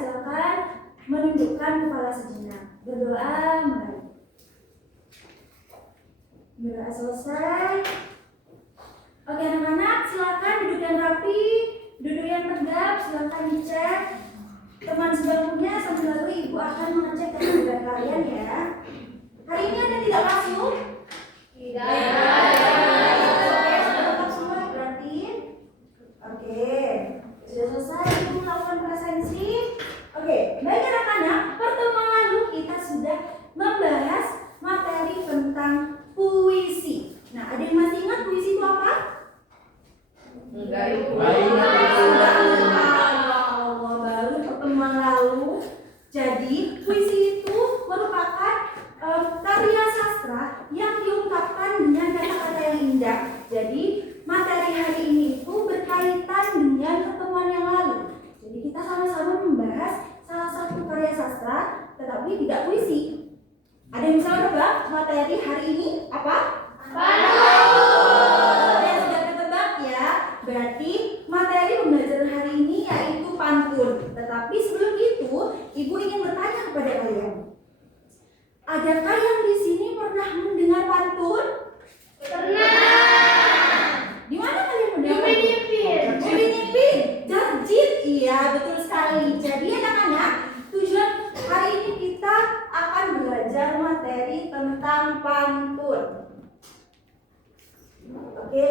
silakan menundukkan kepala sejenak. Berdoa mulai. Berdoa selesai. Oke anak-anak, silakan duduk yang rapi, duduk yang tegap, silakan dicek teman sebangkunya sambil lalu ibu akan mengecek keterlibatan kalian ya. Hari ini ada tidak masuk? Tidak. Oke, sudah lengkap semua berarti. Oke, sudah selesai ibu melakukan presensi. Oke, baik anak-anak, pertemuan lalu kita sudah membahas materi tentang puisi. Nah, ada yang masih ingat puisi itu apa? Enggak, Ibu. Allah, baru pertemuan lalu. Jadi, puisi itu merupakan karya sastra yang diungkapkan dengan kata-kata yang indah. Jadi, materi hari ini itu berkaitan dengan pertemuan yang lalu. Jadi, kita sama-sama membahas salah satu karya sastra, tetapi tidak puisi. Ada yang bisa menebak materi hari ini apa? Ada yang sudah ketebak ya? Berarti materi pembelajaran hari ini yaitu pantun. Tetapi sebelum itu, ibu ingin bertanya kepada kalian. Adakah yang di sini pernah mendengar pantun? Pernah. Di mana kalian mendengar? Upin Ipin, Jarjit, iya betul sekali. Jadi anak-anak, tujuan hari ini kita akan belajar materi tentang pantun. Oke,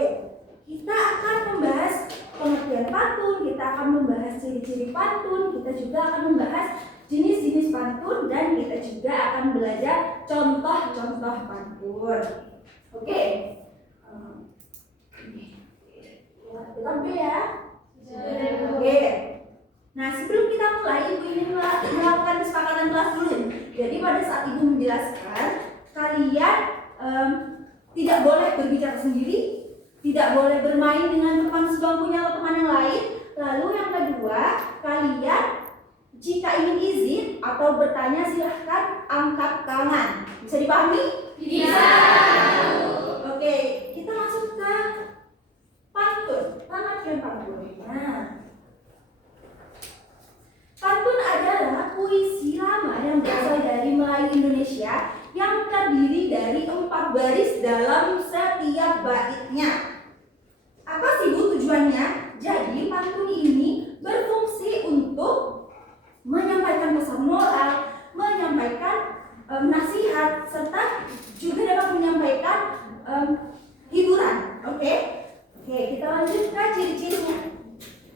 kita akan membahas pengertian pantun, kita akan membahas ciri-ciri pantun, kita juga akan membahas jenis-jenis pantun, dan kita juga akan belajar contoh-contoh pantun. Oke. Kita ambil ya. Oke. Nah, sebelum kita mulai, ibu ingin melakukan kesepakatan kelas dulu. Jadi pada saat ibu menjelaskan, kalian tidak boleh berbicara sendiri, tidak boleh bermain dengan teman sebangkunya atau teman yang lain. Lalu yang kedua, kalian jika ingin izin atau bertanya silahkan angkat tangan. Bisa dipahami? Bisa. Oke, kita masuk ke pantun. Pengertian pantun. Nah, pantun adalah puisi lama yang berasal dari Melayu Indonesia yang terdiri dari 4 baris dalam setiap baitnya. Apa sih Bu tujuannya? Jadi pantun ini berfungsi untuk menyampaikan pesan moral, menyampaikan nasihat, serta juga dapat menyampaikan hiburan. Oke, kita lanjut ke ciri-cirinya.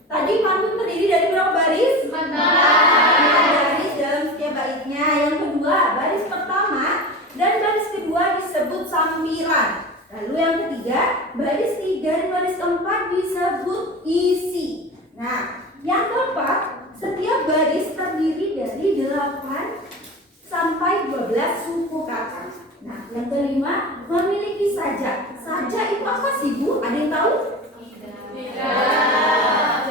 Tadi pantun terdiri dari berapa baris? 4 baris dalam setiap baitnya. Yang kedua, baris pertama dan baris kedua disebut sampiran. Lalu yang ketiga, baris 3 dan baris keempat disebut isi. Nah, yang keempat, setiap baris terdiri dari 8 sampai 12 suku kata. Nah, yang kelima, memiliki sajak. Sajak itu apa sih Bu? Ada yang tahu? Tidak.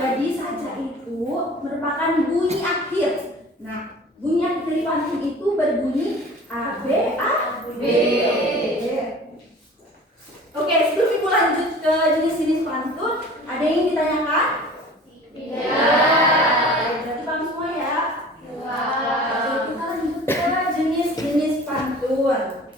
Jadi sajak itu merupakan bunyi akhir. Nah, bunyi akhir dari pantun itu berbunyi A B A B. Oke, sebelum ibu lanjut ke jenis-jenis pantun, ada yang ingin ditanyakan? Tidak. Berarti paham semua ya? Wow. Oke, kita lanjut ke jenis-jenis pantun.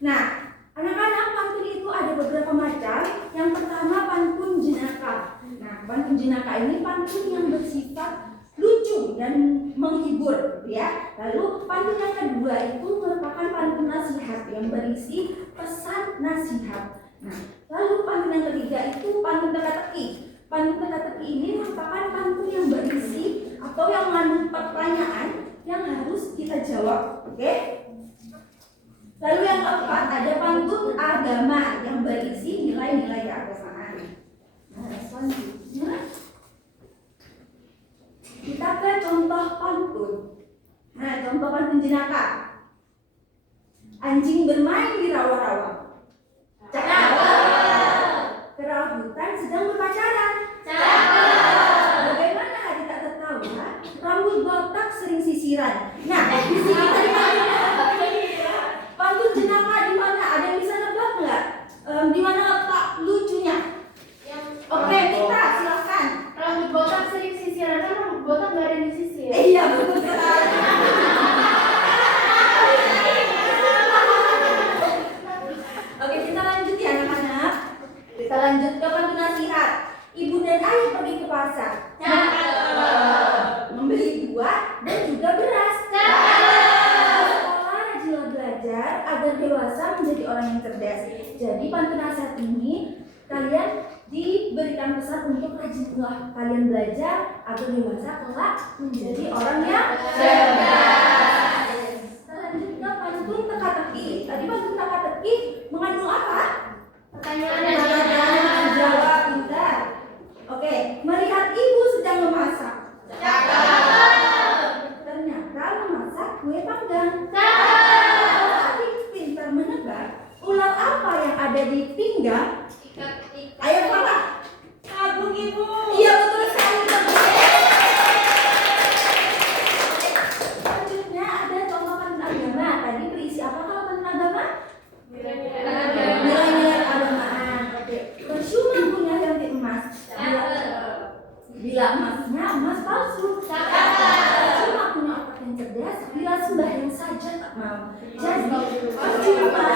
Nah, anak-anak, pantun itu ada beberapa macam. Yang pertama pantun jenaka. Nah, pantun jenaka ini pantun yang bersifat lucu dan menghibur, ya. Lalu pantun yang kedua itu merupakan pantun nasihat yang berisi pesan nasihat. Nah, lalu pantun yang ketiga itu pantun teka-teki. Pantun teka-teki ini merupakan pantun yang berisi atau yang mengandung pertanyaan yang harus kita jawab, oke? Lalu yang keempat ada pantun agama yang berisi nilai-nilai keagamaan. Nah, selanjutnya kita ke contoh pantun. Nah, contoh pantun jenaka. Anjing bermain di rawa-rawa. Cakep. Kerabutan sedang berpacaran. Cakep. Bagaimana hari tak tertawa? Rambut botak sering sisiran. Nah, di sini tadi pantun jenaka di mana? Ada yang bisa nebak nggak? Di mana letak lucunya? Oke, kita silakan. Rambut botak sering sisiran, kan rambut botak nggak ada yang disisir. kedua dan juga beras. Sekolah rajinlah belajar agar dewasa menjadi orang yang cerdas. Jadi pantun nasihat ini kalian diberikan pesan untuk rajinlah kalian belajar agar dewasa kelak menjadi orang yang cerdas. Selanjutnya pantun teka-teki. Tadi pantun teka-teki mengandung apa? Pertanyaan jawab pintar. Oke, melihat ibu sedang memasak. Ternyata memasak kue panggang. Adik pintar menebak ular apa yang ada di pinggang. Ayo Kakak. Tabung ibu. Iya betul sekali. Selanjutnya ada contoh pantun agama. Tadi berisi apa kalau pantun agama? Nilai-nilai keagamaan. Oke. Percuma punya ganti emas. Bila emasnya emas palsu. Percuma punya otak yang cerdas. Bila sembahyang saja tak mau. Jadi percuma.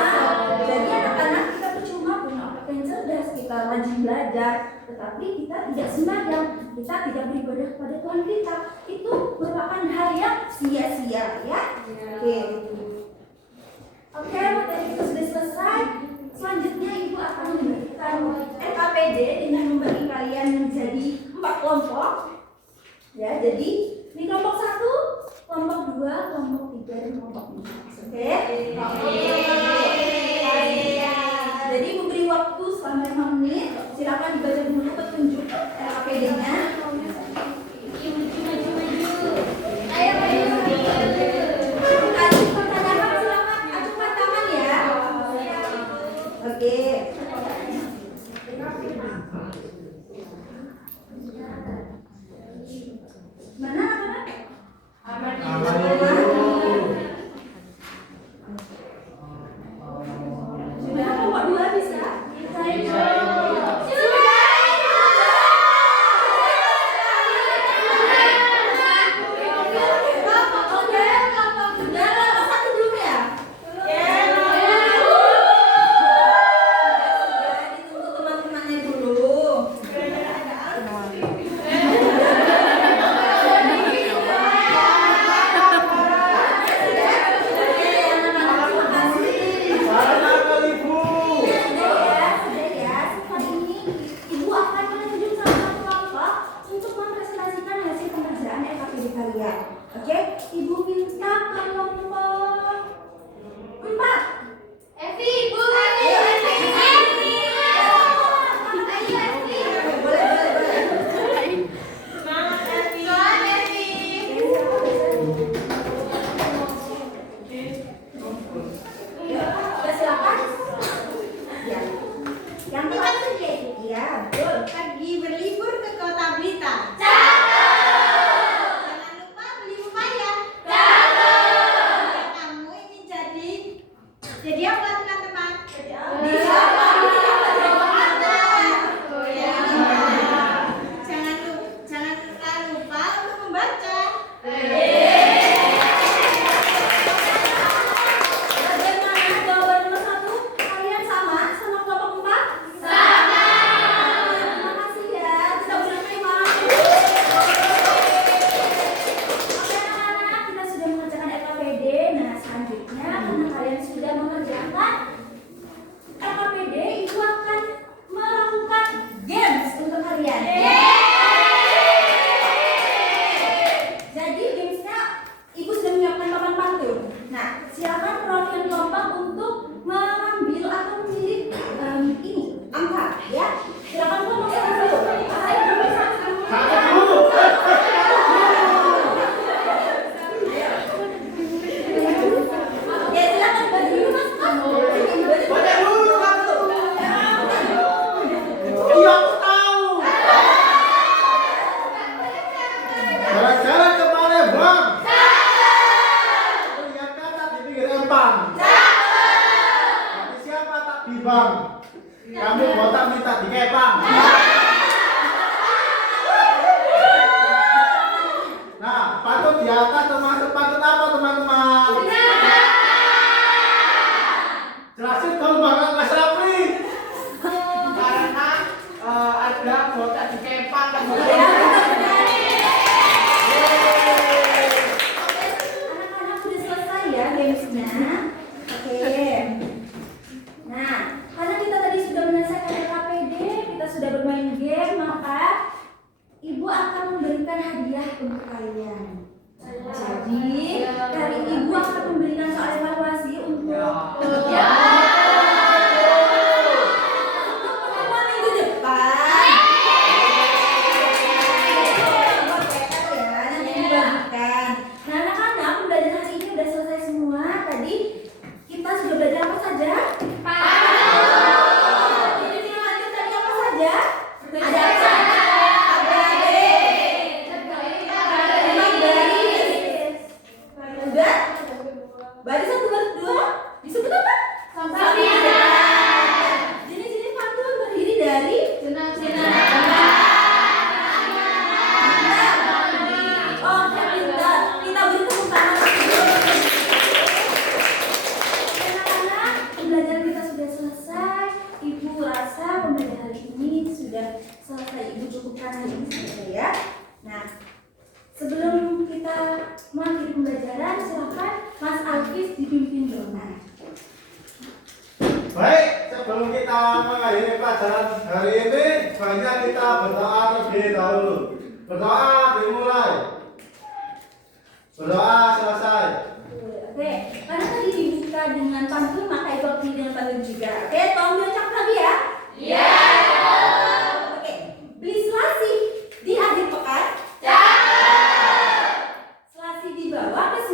Jadi anak-anak kita percuma punya otak yang cerdas. Kita rajin belajar, tetapi kita tidak sembahyang. Kita tidak beribadah kepada Tuhan kita. Itu merupakan hal yang sia-sia, ya. Oke, materi kita sudah selesai. Selanjutnya Ibu akan memberikan RKPD dengan membagi kalian menjadi 4 kelompok. Ya, jadi ini kelompok 1, kelompok 2, kelompok 3, dan kelompok 4. Oke? Jadi memberi waktu selama 5 menit. Silakan dibaca dulu petunjuk RKPD-nya. Oke. Mana anak-anak? Gimana kelompok 2 bisa? Oke, Ibu minta kelompok 4. Evi, Bu. Pergi berlibur ke kota Blitar. Kamu ingin jadi apa teman-teman? Jangan lupa untuk membaca. Bagaimana jawaban nomor 1? Kalian sama kelompok 4? Terima kasih ya. Kita udah terima. Oke anak-anak, kita sudah mengerjakan RKPD. Nah selanjutnya karena kalian sudah mengerjakan RKPD, Ibu akan melakukan games untuk kalian. Jadi gamesnya Ibu sudah menyiapkan papan pantun. Nah silakan perwakilan kelompok untuk mengambil atau memilih ini angka, ya. Silakan kelompok 1. Saya nomor 1. Ya silakan bagi dulu Mas. Baca dulu satu. Iya aku tahu. Jalan-jalan ke Palembang. Lihat kata di pinggir empang. Tapi siapa tak bimbang? Kamu botak minta dikepang. Nah, pantun di atas termasuk pantun apa teman-teman? Jelasin dong Bang Mas Rafli. Karena ada botak di kepang kan. Jadi dari ibu akan memberikan soal evaluasi untuk pertemuan minggu depan. Buat PR ya, nanti dibagikan. Nah anak-anak, pembelajaran hari ini udah selesai semua. Tadi kita sudah belajar apa saja? Jadi lanjut tadi apa saja? Ada apa? Udah? Baris 1, baris 2 disebut apa? Jenis-jenis pantun terdiri dari oke, kita beri tepuk tangan. Anak-anak, pembelajaran kita sudah selesai. Ibu rasa pembelajaran hari ini sudah selesai. Ibu cukupkan hari ini saja ya. Nah, sebelum kita mengakhiri pembelajaran, silakan Mas Alvis dipimpin doa. Baik, sebelum kita mengakhiri pelajaran hari ini, baiknya kita berdoa terlebih dahulu. Berdoa dimulai. Berdoa selesai. Oke, karena tadi dibuka dengan pantun, maka ibu akhiri dengan pantun juga. Oke, tolong diucap lagi ya. Iya. Oke, beli selasi di akhir pekan. Selasi dibawa ke